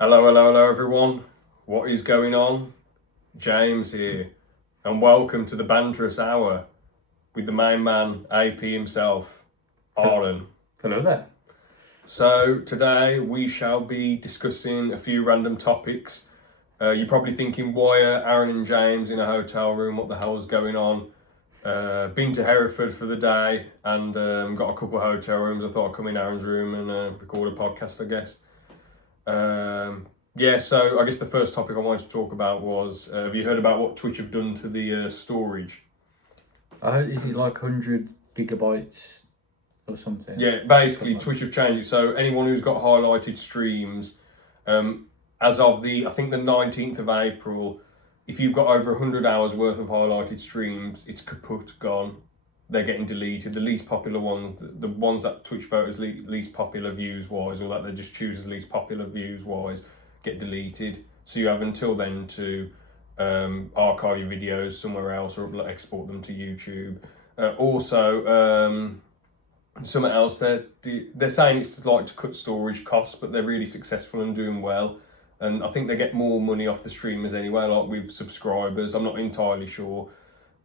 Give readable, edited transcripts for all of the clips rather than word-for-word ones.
Hello everyone. What is going on? James here, and welcome to the Banterous Hour with the main man, AP himself, Arlen. Hello there. So today we shall be discussing a few random topics. You're probably thinking, why are Aaron and James in a hotel room? What the hell is going on? Been to Hereford for the day and got a couple of hotel rooms. I thought I'd come in Aaron's room and record a podcast, I guess. So I guess the first topic I wanted to talk about was, have you heard about what Twitch have done to the storage? I heard, is it like 100 gigabytes or something? Yeah, basically Twitch have changed it. So anyone who's got highlighted streams, as of I think the 19th of April, if you've got over 100 hours worth of highlighted streams, it's kaput, gone. They're getting deleted. The least popular ones, the ones that Twitch vote least popular views wise, or that they just choose as least popular views wise, get deleted. So you have until then to archive your videos somewhere else or export them to YouTube. Something else, they're saying it's like to cut storage costs, but they're really successful and doing well. And I think they get more money off the streamers anyway, like with subscribers. I'm not entirely sure.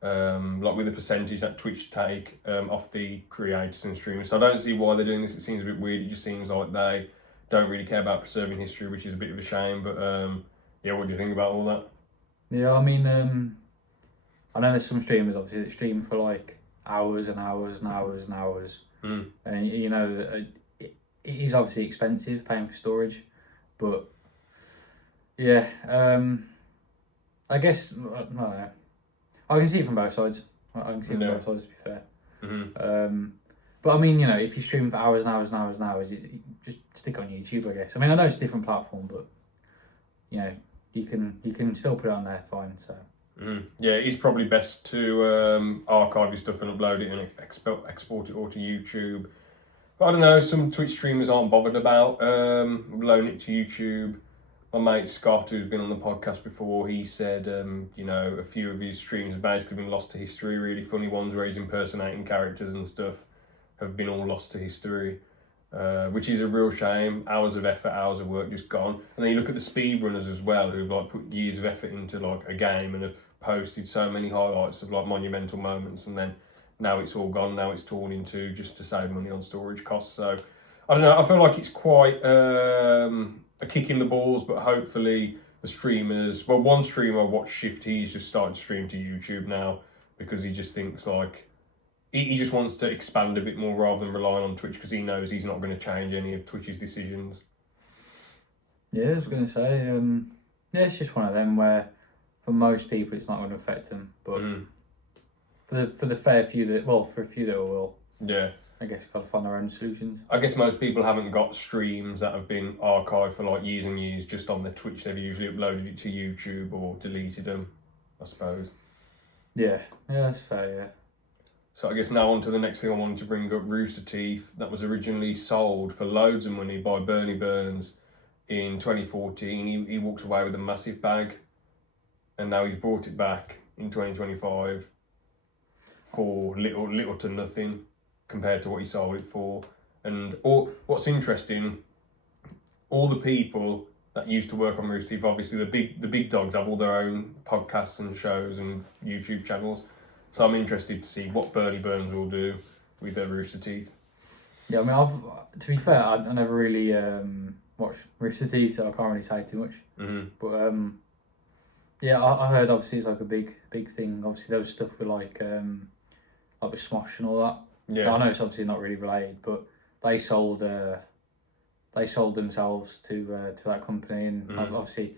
Like with the percentage that Twitch take off the creators and streamers. So I don't see why they're doing this. It seems a bit weird. It just seems like they don't really care about preserving history, which is a bit of a shame. But what do you think about all that? Yeah, I mean, I know there's some streamers obviously that stream for like hours and hours and hours and hours. And you know, it is obviously expensive paying for storage, but yeah, I guess, I don't know. I can see it from both sides. I can see it from both sides, to be fair. But I mean, you know, if you stream for hours and hours and hours and hours, just stick on YouTube, I guess. I mean, I know it's a different platform, but you know, you can still put it on there fine. So yeah, it's probably best to archive your stuff and upload it and export it all to YouTube. But I don't know, some Twitch streamers aren't bothered about uploading it to YouTube. My mate Scott, who's been on the podcast before, he said, a few of his streams have basically been lost to history. Really funny ones where he's impersonating characters and stuff have been all lost to history, which is a real shame. Hours of effort, hours of work just gone. And then you look at the speedrunners as well, who've like put years of effort into like a game and have posted so many highlights of like monumental moments, and then now it's all gone. Now it's torn into just to save money on storage costs. So I don't know. I feel like it's quite a kick in the balls, but hopefully the streamers. Well, one streamer I watched Shift, he's just started to stream to YouTube now because he just thinks like he just wants to expand a bit more rather than relying on Twitch because he knows he's not going to change any of Twitch's decisions. yeah, I was going to say, it's just one of them where for most people it's not going to affect them, but for the fair few for a few that will. Yeah. I guess got to find their own solutions. I guess most people haven't got streams that have been archived for like years and years just on their Twitch. They've usually uploaded it to YouTube or deleted them, I suppose. Yeah, that's fair, yeah. So I guess now on to the next thing I wanted to bring up, Rooster Teeth. That was originally sold for loads of money by Burnie Burns in 2014. He walked away with a massive bag, and now he's brought it back in 2025 for little to nothing compared to what he sold it for. And what's interesting, all the people that used to work on Rooster Teeth, obviously the big dogs have all their own podcasts and shows and YouTube channels. So I'm interested to see what Burnie Burns will do with their Rooster Teeth. Yeah, I mean, to be fair, I never really watched Rooster Teeth, so I can't really say too much. But I heard obviously it's like a big thing. Obviously, there was stuff with like with Smosh and all that. Yeah, I know it's obviously not really related, but they sold themselves to that company, and obviously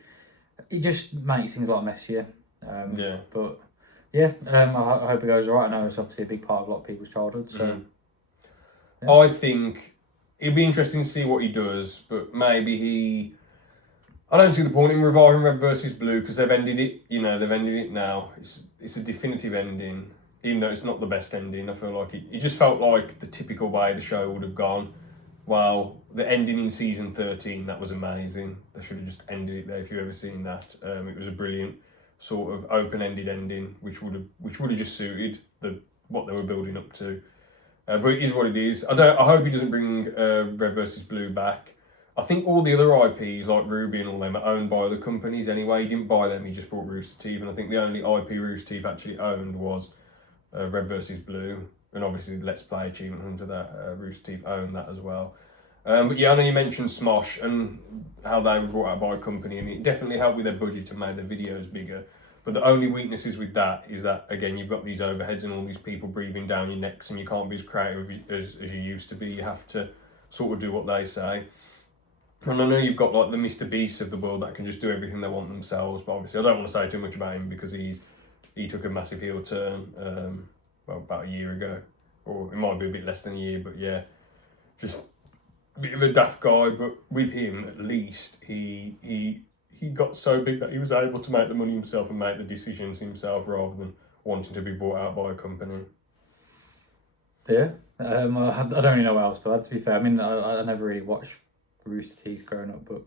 it just makes things a lot messier. But yeah, I hope it goes alright. I know it's obviously a big part of a lot of people's childhood. So yeah. I think it'd be interesting to see what he does, but maybe I don't see the point in reviving Red versus Blue because they've ended it. You know, they've ended it now. It's a definitive ending. Even though it's not the best ending, I feel like it just felt like the typical way the show would have gone. Wow, the ending in season 13, that was amazing. They should have just ended it there if you've ever seen that. It was a brilliant sort of open-ended ending, which would have just suited what they were building up to. But it is what it is. I hope he doesn't bring Red versus Blue back. I think all the other IPs, like Ruby and all them, are owned by other companies anyway. He didn't buy them, he just bought Rooster Teeth. And I think the only IP Rooster Teeth actually owned was Red vs. Blue. And obviously Let's Play Achievement Hunter, that Rooster Teeth owned that as well. But yeah, I know you mentioned Smosh and how they were brought out by a company, and it definitely helped with their budget to make their videos bigger. But the only weaknesses with that is that, again, you've got these overheads and all these people breathing down your necks, and you can't be as creative as you used to be. You have to sort of do what they say. And I know you've got like the Mr. Beasts of the world that can just do everything they want themselves, but obviously I don't want to say too much about him because he took a massive heel turn about a year ago, or it might be a bit less than a year, but yeah, just a bit of a daft guy. But with him, at least he got so big that he was able to make the money himself and make the decisions himself rather than wanting to be bought out by a company. Yeah, I don't really know what else to add, to be fair. I mean, I never really watched Rooster Teeth growing up, but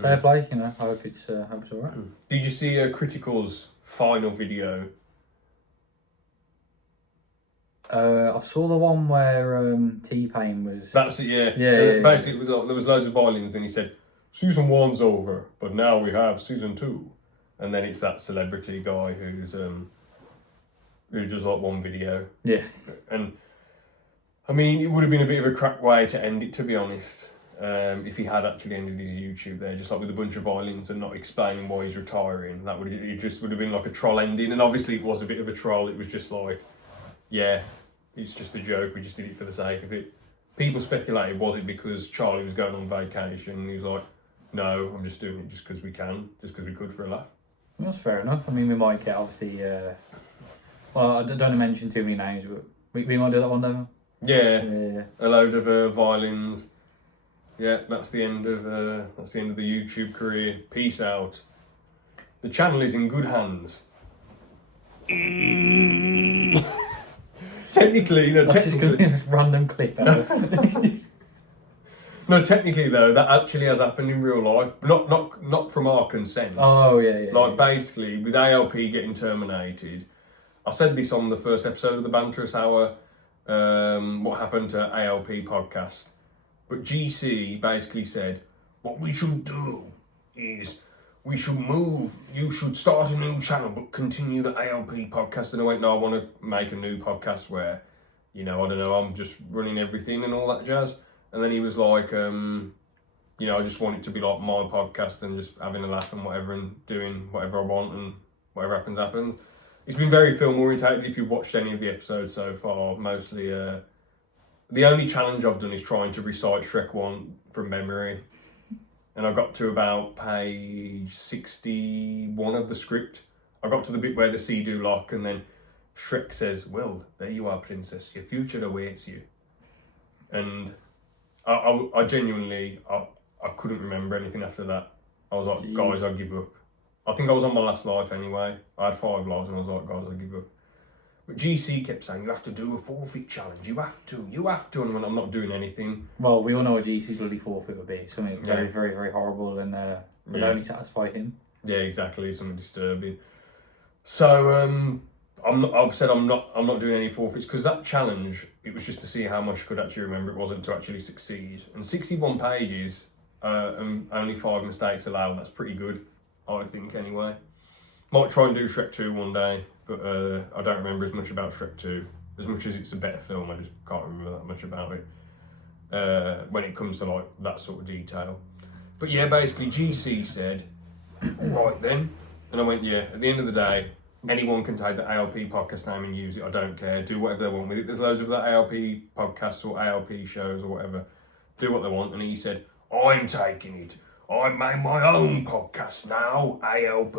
fair play, you know. I hope it's alright. Did you see Critical's final video? I saw the one where T-Pain was. That's it, yeah. Yeah. Basically, there was loads of violins, and he said, "Season 1's over, but now we have season 2." And then it's that celebrity guy who does like one video. Yeah. And I mean, it would have been a bit of a crap way to end it, to be honest. If he had actually ended his YouTube there, just like with a bunch of violins and not explaining why he's retiring, it just would have been like a troll ending. And obviously, it was a bit of a troll. It was just like, yeah, it's just a joke. We just did it for the sake of it. People speculated, was it because Charlie was going on vacation? And he was like, no, I'm just doing it just because we can, just because we could for a laugh. That's fair enough. I mean, we might get obviously. Well, I don't want to mention too many names, but we might do that one, don't we? Yeah. A load of violins. Yeah, that's the end of the YouTube career. Peace out. The channel is in good hands. Technically, That's just going to be a random clip. No, technically though, that actually has happened in real life. Not from our consent. Oh yeah. Like basically, with ALP getting terminated, I said this on the first episode of the Banterous Hour. What happened to ALP podcast? But GC basically said, what we should do is we should move, you should start a new channel but continue the ALP podcast. And I went, no, I want to make a new podcast where, you know, I don't know, I'm just running everything and all that jazz. And then he was like, you know, I just want it to be like my podcast and just having a laugh and whatever and doing whatever I want and whatever happens, happens. It's been very film orientated if you've watched any of the episodes so far, mostly... The only challenge I've done is trying to recite Shrek 1 from memory. And I got to about page 61 of the script. I got to the bit where the sea do lock and then Shrek says, well, there you are, princess. Your future awaits you. And I genuinely, I couldn't remember anything after that. I was like, guys, I give up. I think I was on my last life anyway. I had 5 lives and I was like, guys, I give up. But GC kept saying, you have to do a forfeit challenge. You have to. And when I'm not doing anything. Well, we all know what GC's bloody forfeit would be. Something very, very, very horrible and would only satisfy him. Yeah, exactly. Something disturbing. So I've said I'm not doing any forfeits because that challenge, it was just to see how much I could actually remember. It wasn't to actually succeed. And 61 pages and only 5 mistakes allowed. That's pretty good, I think, anyway. Might try and do Shrek 2 one day. But I don't remember as much about Shrek 2. As much as it's a better film, I just can't remember that much about it when it comes to like that sort of detail. But yeah, basically GC said, right then. And I went, yeah, at the end of the day, anyone can take the ALP podcast name and use it. I don't care. Do whatever they want with it. There's loads of the ALP podcasts or ALP shows or whatever. Do what they want. And he said, I'm taking it. I made my own podcast now, ALP.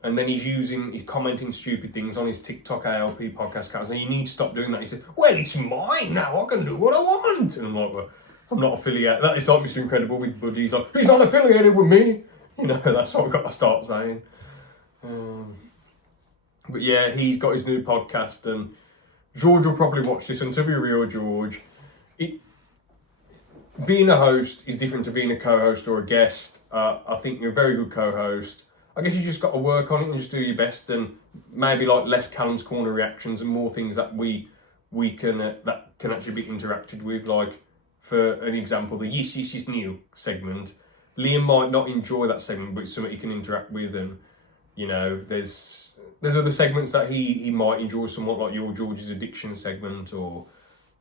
And then he's commenting stupid things on his TikTok ALP podcast account. And you need to stop doing that. He said, well, it's mine now. I can do what I want. And I'm like, well, I'm not affiliated. That is like Mr. Incredible with Buddy. He's like, he's not affiliated with me. You know, that's what I've got to start saying. But yeah, he's got his new podcast. And George will probably watch this. And to be real, George, being a host is different to being a co-host or a guest. I think you're a very good co-host. I guess you just got to work on it and just do your best, and maybe like less Callum's Corner reactions and more things that we can that can actually be interacted with, like for an example, the Yes, Yes, Yes New segment, Liam might not enjoy that segment, but it's something he can interact with, and there's other segments that he might enjoy somewhat, like your George's Addiction segment, or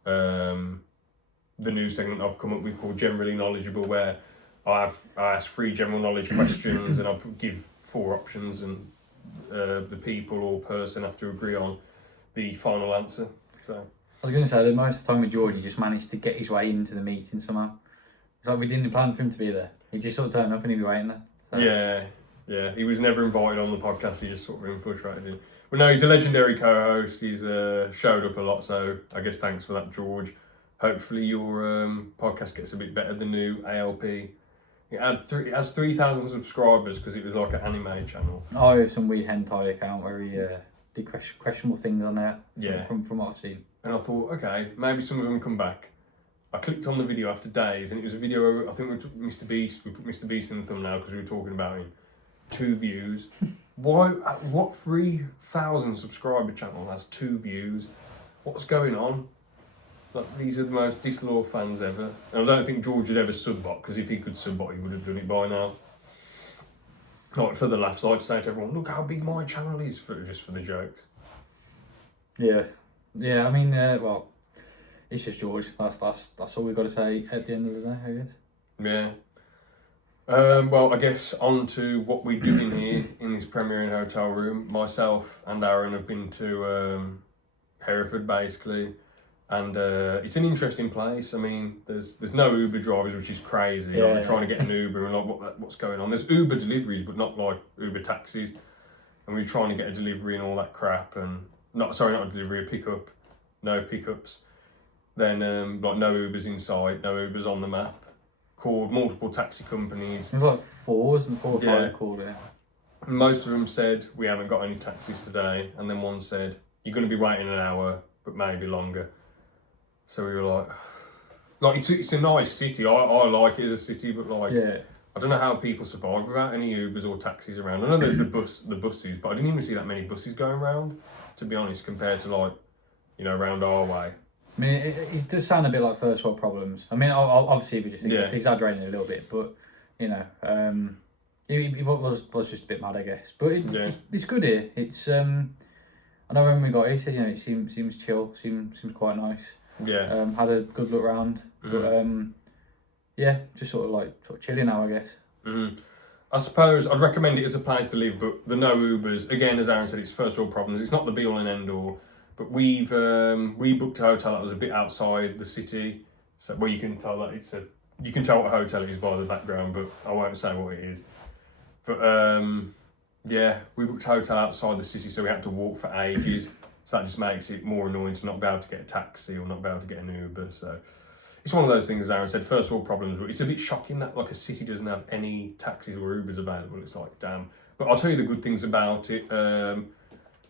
the new segment I've come up with called Generally Knowledgeable, where I ask 3 general knowledge questions and I give 4 options, and the people or person have to agree on the final answer. So I was going to say that most of the time with George, he just managed to get his way into the meeting somehow. It's like we didn't plan for him to be there. He just sort of turned up and he'd be waiting there. So. Yeah. He was never invited on the podcast. He just sort of infiltrated in. But no, he's a legendary co-host. He's showed up a lot. So I guess thanks for that, George. Hopefully your podcast gets a bit better. The new ALP. It has 3,000 subscribers because it was like an anime channel. Oh, it was some weird hentai account where he did questionable things on there. Yeah. From what I've seen. And I thought, okay, maybe some of them come back. I clicked on the video after days, and it was a video. I think we took Mr. Beast. We put Mr. Beast in the thumbnail because we were talking about him. 2 views. Why? What 3,000 subscriber channel has 2 views? What's going on? Like, these are the most disloyal fans ever. And I don't think George would ever subbot, because if he could subbot, he would have done it by now. Like, for the laughs, I'd say to everyone, look how big my channel is, just for the jokes. Yeah. I mean, well, it's just George. That's all we've got to say at the end of the day, I guess. Yeah. Well, I guess on to what we're doing here in this premiering hotel room. Myself and Aaron have been to Hereford, basically, and it's an interesting place. I mean, there's no Uber drivers, which is crazy. Yeah, We're trying to get an Uber, and like, what's going on? There's Uber deliveries, but not like Uber taxis. And we're trying to get a delivery and all that crap, and not a delivery, a pickup. No pickups. Then like no Ubers inside, no Ubers on the map. Called multiple taxi companies. There's like 4 or 5 called it. Most of them said we haven't got any taxis today, and then one said you're going to be waiting an hour, but maybe longer. So we were like it's a nice city. I like it as a city, but I don't know how people survive without any Ubers or taxis around. I know there's the buses, but I didn't even see that many buses going around, to be honest, compared to around our way. I mean, it does sound a bit like first world problems. I mean, obviously we're just exaggerating a little bit, but it was just a bit mad, I guess. But it's good here. It's I know when we got here, he said it seems chill, seems quite nice. Yeah. Had a good look around, but just sort of chilling now, I guess. I suppose I'd recommend it as a place to live, but the no Ubers, again, as Aaron said, it's first world problems. It's not the be all and end all. But we booked a hotel that was a bit outside the city, so where you can tell that you can tell what hotel it is by the background, but I won't say what it is. But we booked a hotel outside the city, so we had to walk for ages. So that just makes it more annoying to not be able to get a taxi or not be able to get an Uber. So it's one of those things, as Aaron said, first world problems. But it's a bit shocking that a city doesn't have any taxis or Ubers available. It's like, damn. But I'll tell you the good things about it.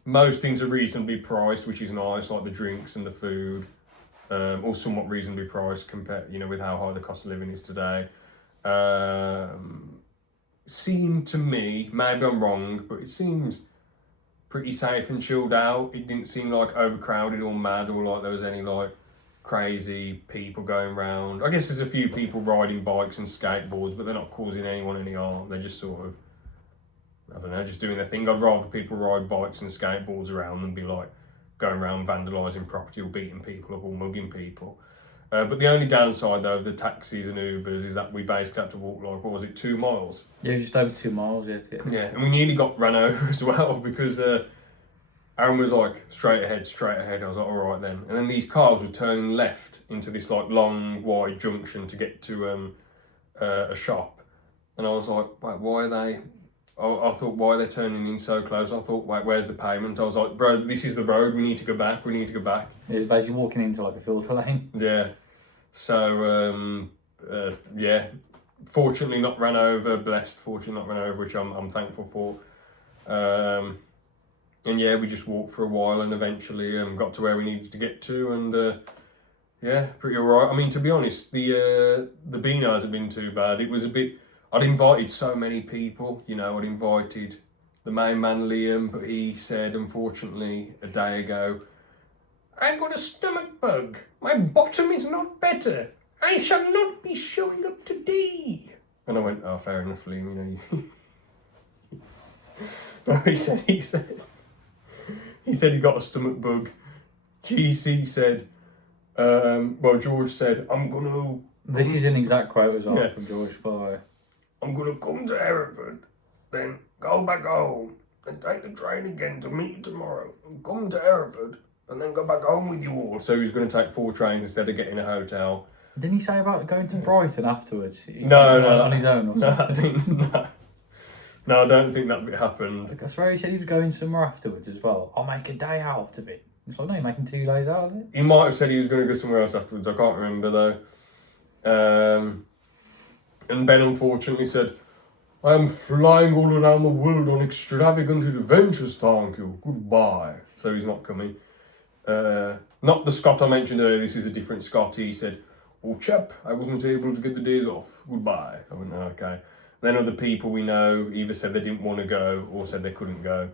Most things are reasonably priced, which is nice, like the drinks and the food, or somewhat reasonably priced compared, with how high the cost of living is today. Seemed to me, maybe I'm wrong, but it seems pretty safe and chilled out. It didn't seem like overcrowded or mad, or like there was any crazy people going around. I guess there's a few people riding bikes and skateboards, but they're not causing anyone any harm. They're just sort of, I don't know, just doing their thing. I'd rather people ride bikes and skateboards around than be going around vandalising property or beating people up or mugging people. But the only downside though of the taxis and Ubers is that we basically had to walk 2 miles? Yeah, just over 2 miles, yeah. Yeah, and we nearly got run over as well because Aaron was straight ahead. I was like, all right then. And then these cars were turning left into this long, wide junction to get to a shop. And I was like, wait, why are they... I thought, why are they turning in so close? I thought, wait, where's the pavement? I was like, bro, this is the road. We need to go back. It was basically walking into a filter lane. Yeah. So, fortunately not ran over, fortunately not ran over, which I'm thankful for. And we just walked for a while and eventually got to where we needed to get to, and pretty alright. I mean, to be honest, the Beano hasn't been too bad. It was a bit... I'd invited so many people, I'd invited the main man Liam, but he said, unfortunately, a day ago, I've got a stomach bug. My bottom is not better. I shall not be showing up today. And I went, oh, fair enough, Liam, No, he said he got a stomach bug. GC said, George said, I'm gonna... This is an exact quote as well Yeah. from George, by the way. I'm gonna come to Hereford, then go back home, and take the train again to meet you tomorrow, and come to Hereford, and then go back home with you all. So he was going to take 4 trains instead of getting a hotel. Didn't he say about going to Brighton afterwards? No. On his own or something? No, I don't think that bit happened. I swear he said he was going somewhere afterwards as well. I'll make a day out of it. It's like, no, you're making 2 days out of it. He might have said he was going to go somewhere else afterwards. I can't remember though. And Ben unfortunately said, I am flying all around the world on extravagant adventures, thank you. Goodbye. So he's not coming. Not the Scott I mentioned earlier, this is a different Scott. He said, oh chap, I wasn't able to get the days off. Goodbye. I went, okay. Then other people we know either said they didn't want to go or said they couldn't go.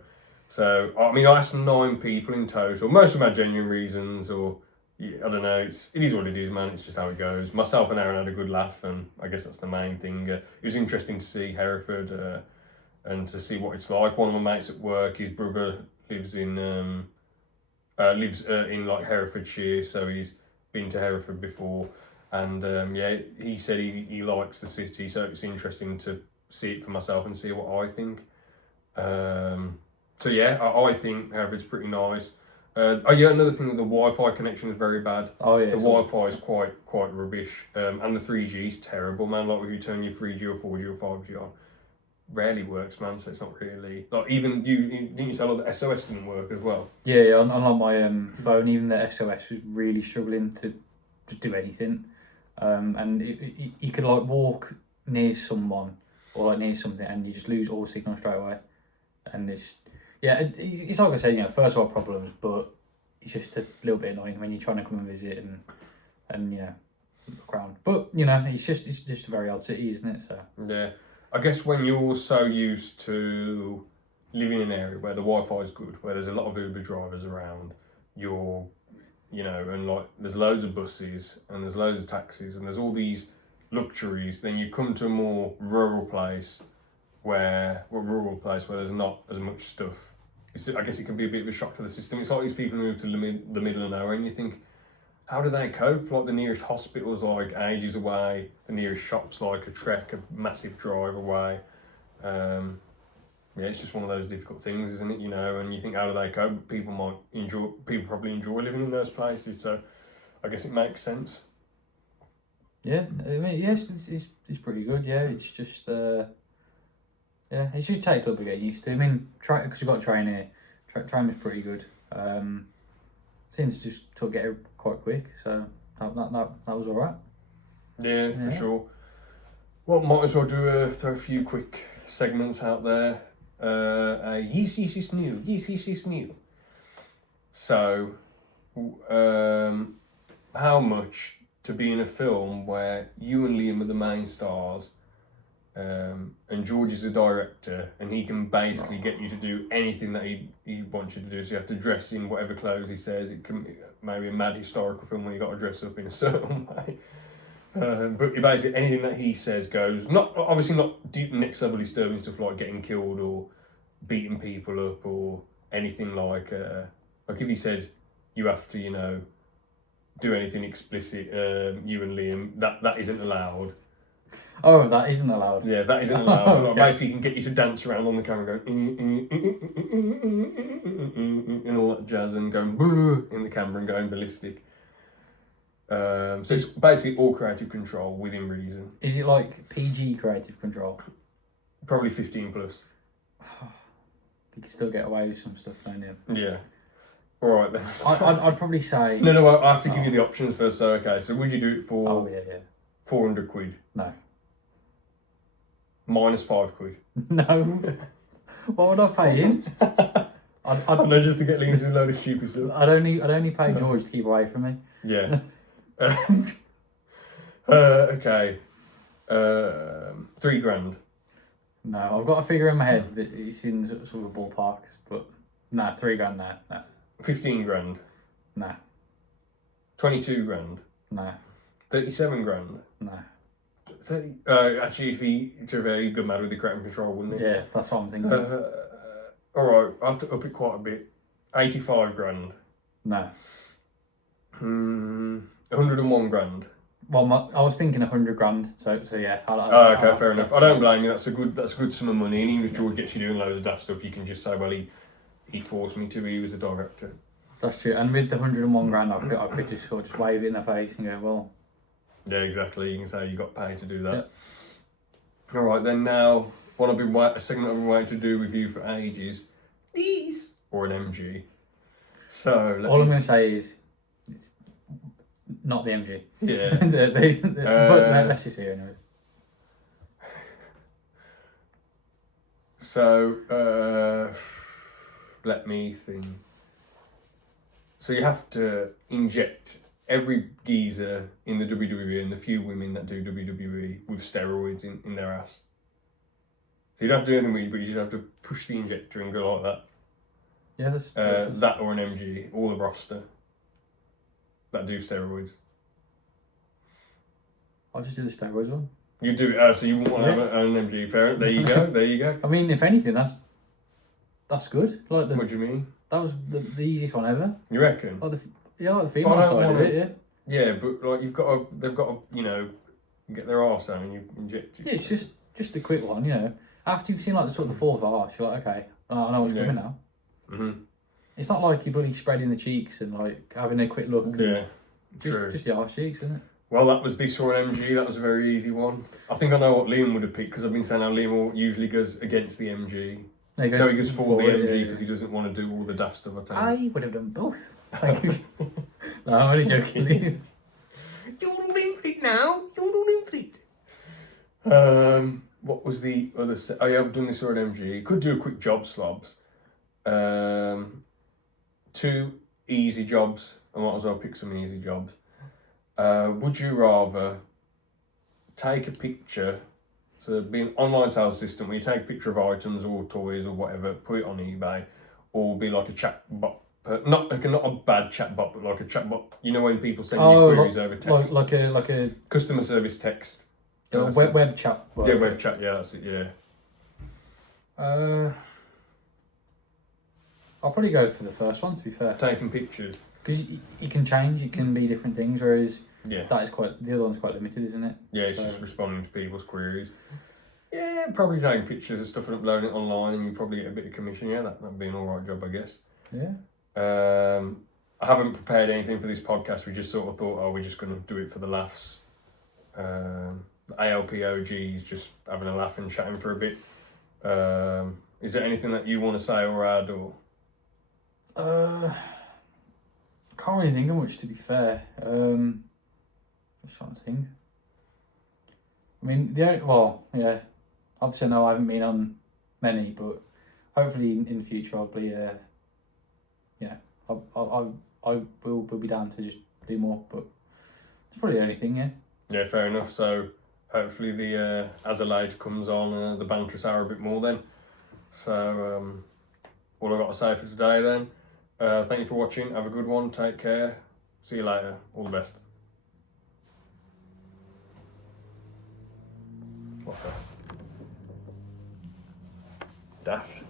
So, I mean, I asked 9 people in total. Most of them had genuine reasons or, yeah, I don't know. It is what it is, man. It's just how it goes. Myself and Aaron had a good laugh and I guess that's the main thing. It was interesting to see Hereford and to see what it's like. One of my mates at work, his brother lives in like Herefordshire, so he's been to Hereford before. And he said he likes the city, so it's interesting to see it for myself and see what I think. So yeah, I think Hereford's pretty nice. Another thing, the Wi-Fi connection is very bad. Oh yeah. The Wi-Fi is quite rubbish, and the 3G is terrible, man. Like if you turn your 3G or 4G or 5G on, rarely works, man. So it's not really like even you didn't you say like the SOS didn't work as well? Yeah. On my phone, even the SOS was really struggling to just do anything. And you could like walk near someone or like near something and you just lose all signal straight away. And it's like I said, first world problems, but it's just a little bit annoying when you're trying to come and visit and look around. But it's just a very odd city, isn't it? So yeah, I guess when you're so used to living in an area where the Wi-Fi is good, where there's a lot of Uber drivers around, and like there's loads of buses and there's loads of taxis and there's all these luxuries, then you come to a more rural place where there's not as much stuff. I guess it can be a bit of a shock to the system. It's like these people who move to the middle of nowhere and you think, how do they cope? Like the nearest hospital's like ages away, the nearest shop's like a trek, a massive drive away. It's just one of those difficult things, isn't it? And you think, how do they cope? People probably enjoy living in those places, so I guess it makes sense. Yeah, I mean, yes, it's pretty good. Yeah, it's just it just takes a little bit getting used to. I mean, because you've got a train here. Train is pretty good. Seems to just sort of get it quite quick, so that was all right. Yeah, for sure. Well, might as well throw a few quick segments out there. Yes, new. So, how much to be in a film where you and Liam are the main stars, and George is the director, and he can basically get you to do anything that he wants you to do. So you have to dress in whatever clothes he says. It can maybe a mad historical film where you got to dress up in a certain way. But basically anything that he says goes. Obviously not deep next level disturbing stuff like getting killed or beating people up or anything like if he said you have to do anything explicit, you and Liam, that isn't allowed. Oh, that isn't allowed. Yeah, that isn't allowed. Okay. Basically, he can get you to dance around on the camera, going and all that jazz, and going in the camera and going ballistic. So it's basically all creative control within reason. Is it like PG creative control? Probably 15 plus. You can still get away with some stuff, don't you? Yeah. All right then. I'd probably say. No. I have to give you the options first. So okay. So would you do it for? Oh yeah. 400 quid. No. Minus 5 quid. No. What would I pay him? I'd No, just to get Liam to do a load of stupid stuff. I'd only pay George to keep away from me. Yeah. Okay. 3 grand. No, I've got a figure in my head that it's in sort of a ballpark, but no, 3 grand, no. 15 grand. No. 22 grand. No. 37 grand. No. 30. Actually, if he's a very good man with the crowd control, wouldn't he? Yeah, that's what I'm thinking. All right, I have to up it quite a bit. 85 grand. No. 101 grand. Well, I was thinking 100 grand. So yeah. Okay, fair enough. I don't blame you. That's a good sum of money. And even if George gets you doing loads of daft stuff, you can just say, well, he forced me to. He was a director. That's true. And with the 101 grand, I could just sort of just wave it in the face and go, well. Yeah, exactly. You can say you got paid to do that. Yeah. All right, then now, a segment I've been waiting to do with you for ages. These or an MG. So all I'm going to say is, it's not the MG. Yeah. But let's just see anyway. So let me think. So you have to inject every geezer in the WWE and the few women that do WWE with steroids in their ass. So you don't have to do anything weird, but you just have to push the injector and go like that. Yeah, that's that or an MG, or the roster that do steroids. I'll just do the steroids one. You do it, so you wouldn't want to have an MG. Fair. There you go. There you go. I mean, if anything, that's good. Like What do you mean? That was the easiest one ever. You reckon? Like the female side of it, yeah. Yeah, but like they've got to, get their arse out and you inject it. Yeah, it's just a quick one, After you've seen like the sort of the fourth arse, you're like, okay, I know what's coming now. Mm-hmm. It's not like you're bloody spreading the cheeks and like having a quick look. Yeah, true. Just the arse cheeks, isn't it? Well, that was this or an MG. That was a very easy one. I think I know what Liam would have picked because I've been saying how Liam usually goes against the MG. No, he goes for the MG because he doesn't want to do all the daft stuff. I would have done both. No, I'm only joking. You're all in for it now. You're all in for it. What was the other? I've done this or an MG. Could do a quick job slobs. 2 easy jobs. I might as well pick some easy jobs. Would you rather take a picture? So there'd be an online sales system where you take a picture of items or toys or whatever, put it on eBay, or be like a chat bot. Not a bad chat bot, but like a chat bot. You know when people send you queries over text, like a customer service text. Web chat. Right? Yeah, web chat. Yeah, that's it. Yeah. I'll probably go for the first one. To be fair, taking pictures because you can change. It can be different things. Whereas the other one's quite limited, isn't it? Yeah, it's just responding to people's queries. Yeah, probably taking pictures of stuff and uploading it online, and you probably get a bit of commission. Yeah, that'd be an alright job, I guess. Yeah. I haven't prepared anything for this podcast. We just sort of thought, we're just going to do it for the laughs. The ALPOG is just having a laugh and chatting for a bit. Is there anything that you want to say or add, or? Can't really think of much, to be fair. Just trying to think. I mean, obviously, no, I haven't been on many, but hopefully in the future I'll be, I will be down to just do more, but it's probably the only thing, yeah. Yeah, fair enough. So hopefully the as a light comes on the Banterous hour a bit more then. So all I've got to say for today then. Thank you for watching. Have a good one. Take care. See you later. All the best. Daft.